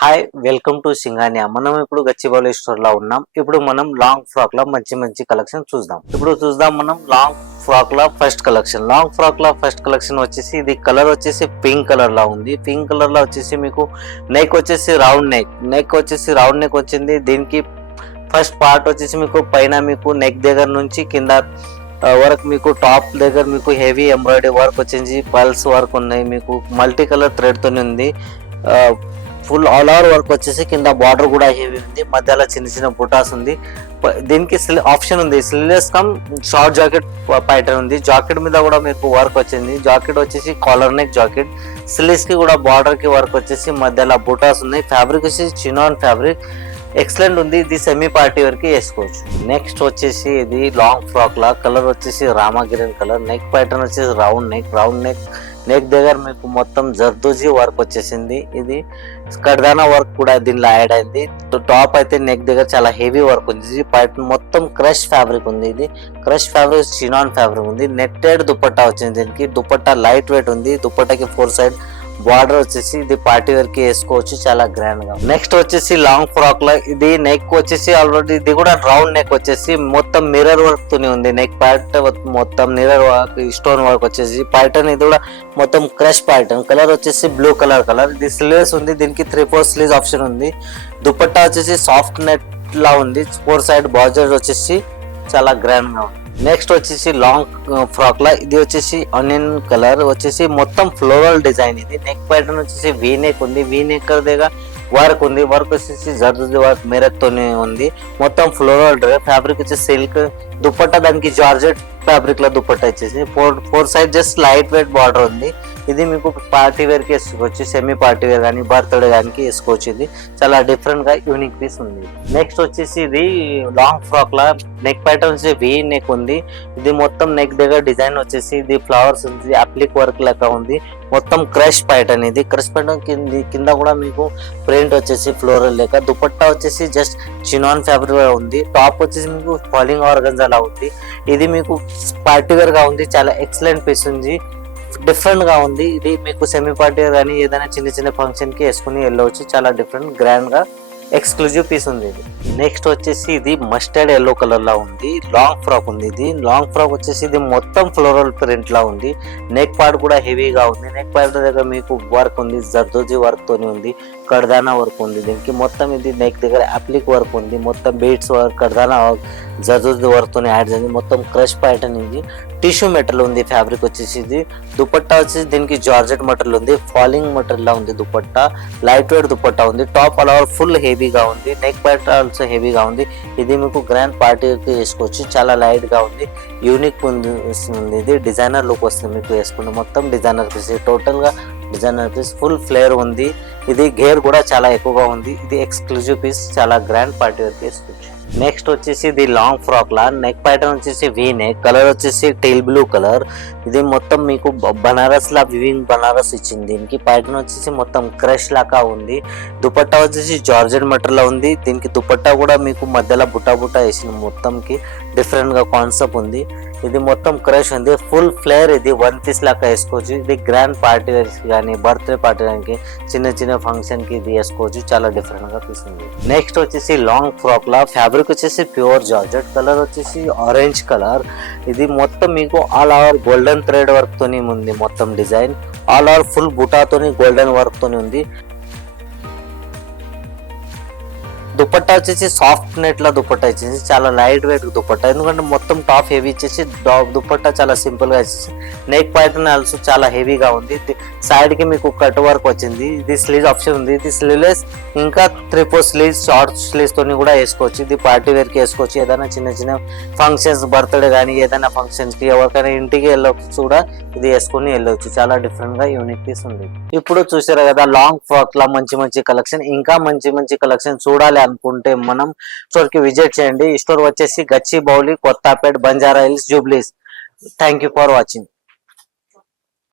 Hi welcome to Singhania. మనం ఇప్పుడు Gachibowli store లో ఉన్నాం. ఇప్పుడు మనం లాంగ్ ఫ్రాక్ లో మంచి కలెక్షన్ చూద్దాం. మనం లాంగ్ ఫ్రాక్ లో ఫస్ట్ కలెక్షన్ వచ్చేసి ఇది కలర్ వచ్చేసి పింక్ కలర్ లా ఉంది. పింక్ కలర్ లో వచ్చేసి మీకు నెక్ వచ్చేసి రౌండ్ నెక్ వచ్చింది. దీనికి ఫస్ట్ పార్ట్ వచ్చేసి మీకు పైన మీకు నెక్ దగ్గర నుంచి కింద వరకు మీకు టాప్ దగ్గర మీకు హెవీ ఎంబ్రాయిడరీ వర్క్ వచ్చింది, పల్స్ వర్క్ ఉన్నాయి, మీకు మల్టీ కలర్ థ్రెడ్ తోని ఉంది. ఫుల్ ఆల్ ఓవర్ వర్క్ వచ్చేసి కింద బార్డర్ కూడా హెవీ ఉంది, మధ్యలో చిన్న బుటాస్ ఉంది. దీనికి ఆప్షన్ ఉంది sleeveless come short jacket pattern ఉంది. జాకెట్ మీద కూడా మీకు వర్క్ వచ్చింది. జాకెట్ వచ్చేసి కాలర్ నెక్ జాకెట్, స్లీవ్స్ కి కూడా బార్డర్ కి వర్క్ వచ్చేసి మధ్యలో బుటాస్ ఉన్నాయి. ఫ్యాబ్రిక్ వచ్చేసి చినాన్ ఫ్యాబ్రిక్ ఎక్సలెంట్ ఉంది. ఇది సెమీ పార్టీ వరకు వేసుకోవచ్చు. నెక్స్ట్ వచ్చేసి ఇది లాంగ్ ఫ్రాక్ లా కలర్ వచ్చేసి Rama green colour. Neck pattern వచ్చేసి రౌండ్ నెక్ దగ్గర మీకు మొత్తం జర్దోజీ వర్క్ వచ్చేసింది. ఇది కడ్దానా వర్క్ కూడా దీనిలో యాడ్ అయింది. టాప్ అయితే నెక్ దగ్గర చాలా హెవీ వర్క్ ఉంది. మొత్తం క్రష్ ఫ్యాబ్రిక్ ఉంది. ఇది క్రష్ ఫ్యాబ్రిక్ చినాన్ ఫ్యాబ్రిక్ ఉంది. నెట్టెడ్ దుపట్టా వచ్చింది. దీనికి దుపట్టా లైట్ వెయిట్ ఉంది. దుపట్టాకి 4 సైడ్ బార్డర్ వచ్చేసి ఇది పార్టీ వేర్ కి వేసుకోవచ్చు, చాలా గ్రాండ్ గా. నెక్స్ట్ వచ్చేసి లాంగ్ ఫ్రాక్ లో ఇది నెక్ వచ్చేసి ఆల్రెడీ ఇది కూడా రౌండ్ నెక్ వచ్చేసి మొత్తం మిర్రర్ వర్క్ తోనే ఉంది. నెక్ ప్యాట్ మొత్తం మిర్రర్ వర్క్, స్టోన్ వర్క్ వచ్చేసి ప్యాటర్న్ ఇది కూడా మొత్తం క్రష్ ప్యాటర్న్. కలర్ వచ్చేసి బ్లూ కలర్. ఇది స్లీవ్స్ ఉంది. దీనికి 3/4 స్లీవ్స్ ఆప్షన్ ఉంది. దుపట్టా వచ్చేసి సాఫ్ట్ నెట్ లా ఉంది. 4 సైడ్ బార్డర్ వచ్చేసి చాలా గ్రాండ్ గా ఉంది. నెక్స్ట్ వచ్చేసి లాంగ్ ఫ్రాక్ లా ఇది వచ్చేసి ఆనియన్ కలర్ వచ్చేసి మొత్తం ఫ్లోరల్ డిజైన్. ఇది నెక్ ప్యాటర్న్ వచ్చేసి వీ నెక్ ఉంది. వీ నెక్ దగ్గర వర్క్ ఉంది. వర్క్ వచ్చేసి జర్దోజీ వర్క్ మిరర్ తోనే ఉంది. మొత్తం ఫ్లోరల్ ఫ్యాబ్రిక్ వచ్చేసి సిల్క్. దుపట్టా దానికి జార్జెట్ ఫ్యాబ్రిక్ లో దుపట్టా వచ్చేసి 4 side just light weight border ఉంది. ఇది మీకు పార్టీ వేర్ కి వేసుకోవచ్చు, సెమీ పార్టీ వేర్ కానీ బర్త్డే కానీ వేసుకోవచ్చు. ఇది చాలా డిఫరెంట్ గా యూనిక్ పీస్ ఉంది. నెక్స్ట్ వచ్చేసి ఇది లాంగ్ ఫ్రాక్ లా నెక్ ప్యాటర్న్ వచ్చి వీ నెక్ ఉంది. ఇది మొత్తం నెక్ దగ్గర డిజైన్ వచ్చేసి ఇది ఫ్లవర్స్ ఉంది, అప్లిక్ వర్క్ లెక్క ఉంది. మొత్తం క్రష్ ప్యాటర్న్. ఇది క్రష్ ప్యాటర్న్ కింద కూడా మీకు ప్రింట్ వచ్చేసి ఫ్లోరల్ లెక్క. దుపట్టా వచ్చేసి జస్ట్ చినాన్ ఫ్యాబ్రిక్ ఉంది. టాప్ వచ్చేసి మీకు ఫాలింగ్ ఆర్గన్జా లా ఉంది. ఇది మీకు పార్టీ వేర్ గా ఉంది, చాలా ఎక్సలెంట్ పీస్ ఉంది, డిఫరెంట్ గా ఉంది. ఇది మీకు సెమీ పార్టీ కానీ ఏదైనా చిన్న ఫంక్షన్ కి వేసుకుని వెళ్ళవచ్చు, చాలా డిఫరెంట్ గ్రాండ్ గా ఎక్స్క్లూజివ్ పీస్ ఉంది. ఇది నెక్స్ట్ వచ్చేసి ఇది మస్టర్డ్ ఎల్లో కలర్ లా ఉంది. లాంగ్ ఫ్రాక్ ఉంది. ఇది లాంగ్ ఫ్రాక్ వచ్చేసి ఇది మొత్తం ఫ్లోరల్ ప్రింట్ లా ఉంది. నెక్ పార్ట్ కూడా హెవీగా ఉంది. నెక్ పార్ట్ దగ్గర మీకు వర్క్ ఉంది, జర్దోజీ వర్క్ తోని ఉంది, కడ్దానా వర్క్ ఉంది. దీనికి మొత్తం ఇది నెక్ దగ్గర అప్లిక్ వర్క్ ఉంది. మొత్తం బీడ్స్ వర్క్, కడ్దానా వర్క్, జర్దోజీ వర్క్ తోని యాడ్ చేసింది. మొత్తం క్రష్ ప్యాటర్న్. ఇది టిష్యూ మెటీరియల్ ఉంది. ఫ్యాబ్రిక్ వచ్చేసి ఇది దుపట్టా వచ్చేసి దీనికి జార్జెట్ మెటీరియల్ ఉంది. ఫాలింగ్ మెటీరియల్ లా ఉంది. దుపట్టా లైట్ వెయిట్ దుపట్టా ఉంది. టాప్ ఆల్ ఓవర్ ఫుల్ హెవీగా ఉంది. నెక్ ప్యాట్ ఆల్సో హెవీగా ఉంది. ఇది మీకు గ్రాండ్ పార్టీకి వేసుకోవచ్చు, చాలా లైట్ గా ఉంది, యూనిక్ ఉంది. ఇది డిజైనర్ లుక్ వస్తుంది మీకు వేసుకుంటే. మొత్తం డిజైనర్ పీస్, టోటల్ గా డిజైనర్ పీస్, ఫుల్ ఫ్లేర్ ఉంది. ఇది గేర్ కూడా చాలా ఎక్కువగా ఉంది. ఇది ఎక్స్క్లూజివ్ పీస్, చాలా గ్రాండ్ పార్టీ వరకు వేసుకోవచ్చు. నెక్స్ట్ వచ్చేసి ఇది లాంగ్ ఫ్రాక్ లా నెక్ ప్యాటర్న్ వచ్చేసి వీ నెక్. కలర్ వచ్చేసి టేల్ బ్లూ కలర్. ఇది మొత్తం మీకు బనారస్ లా వివింగ్ బనారస్ ఇచ్చింది. దీనికి ప్యాటర్న్ వచ్చేసి మొత్తం క్రష్ లాగా ఉంది. దుపట్టా వచ్చేసి జార్జెట్ మెటీరియల్ ఉంది. దీనికి దుపట్టా కూడా మీకు మధ్యలో బుట్టా వేసింది. మొత్తంకి డిఫరెంట్ గా కాన్సెప్ట్ ఉంది. ఇది మొత్తం క్రష్ ఉంది, ఫుల్ ఫ్లేర్. ఇది 1 పీస్ లాగా వేసుకోవచ్చు. ఇది గ్రాండ్ పార్టీ వేర్స్ కానీ బర్త్డే పార్టీ కానీ చిన్న ఫంక్షన్ కి ఇది వేసుకోవచ్చు, చాలా డిఫరెంట్ గా పీస్ ఉంది. నెక్స్ట్ వచ్చేసి లాంగ్ ఫ్రాక్ లా ఫ్యాబ్రిక్ వచ్చేసి ప్యూర్ జార్జెట్. కలర్ వచ్చేసి ఆరెంజ్ కలర్. ఇది మొత్తం మీకు all over golden thread work తోని ఉంది. మొత్తం డిజైన్ ఆల్ ఓవర్ ఫుల్ బుటాతోని గోల్డెన్ వర్క్ తోని ఉంది. దుపట్టా వచ్చేసి సాఫ్ట్ నెట్ లా దుపట్టా ఇచ్చేసి చాలా లైట్ వెయిట్ దుపట్టా. ఎందుకంటే మొత్తం టాప్ హెవీ ఇచ్చేసి దుపట్టా చాలా సింపుల్ గా ఇచ్చేసి నెక్ ప్యాటర్న్ ఆల్సో చాలా హెవీగా ఉంది. సైడ్ కి మీకు కట్ వర్క్ వచ్చింది. ఇది స్లీవ్ ఆప్షన్ ఉంది. ఇది స్లీవ్లెస్ ఇంకా 3/4 స్లీవ్స్ షార్ట్ స్లీవ్స్ తోని కూడా వేసుకోవచ్చు. ఇది పార్టీ వేర్ కి వేసుకోవచ్చు. ఏదైనా చిన్న ఫంక్షన్స్, బర్త్డే కానీ ఏదైనా ఫంక్షన్స్ కి ఎవరికైనా ఇంటికి వెళ్ళవచ్చు కూడా ఇది వేసుకుని వెళ్ళవచ్చు, చాలా డిఫరెంట్ గా యూనిక్ పీస్ ఉంది. ఇప్పుడు చూసారు కదా లాంగ్ ఫ్రాక్ లా మంచి కలెక్షన్. ఇంకా మంచి కలెక్షన్ చూడాలి అనుకుంటే మనం స్టోర్ కి విజిట్ చేయండి. ఈ స్టోర్ వచ్చేసి Gachibowli, Kothapet, Banjara hills, Jubilees. Thank you for watching.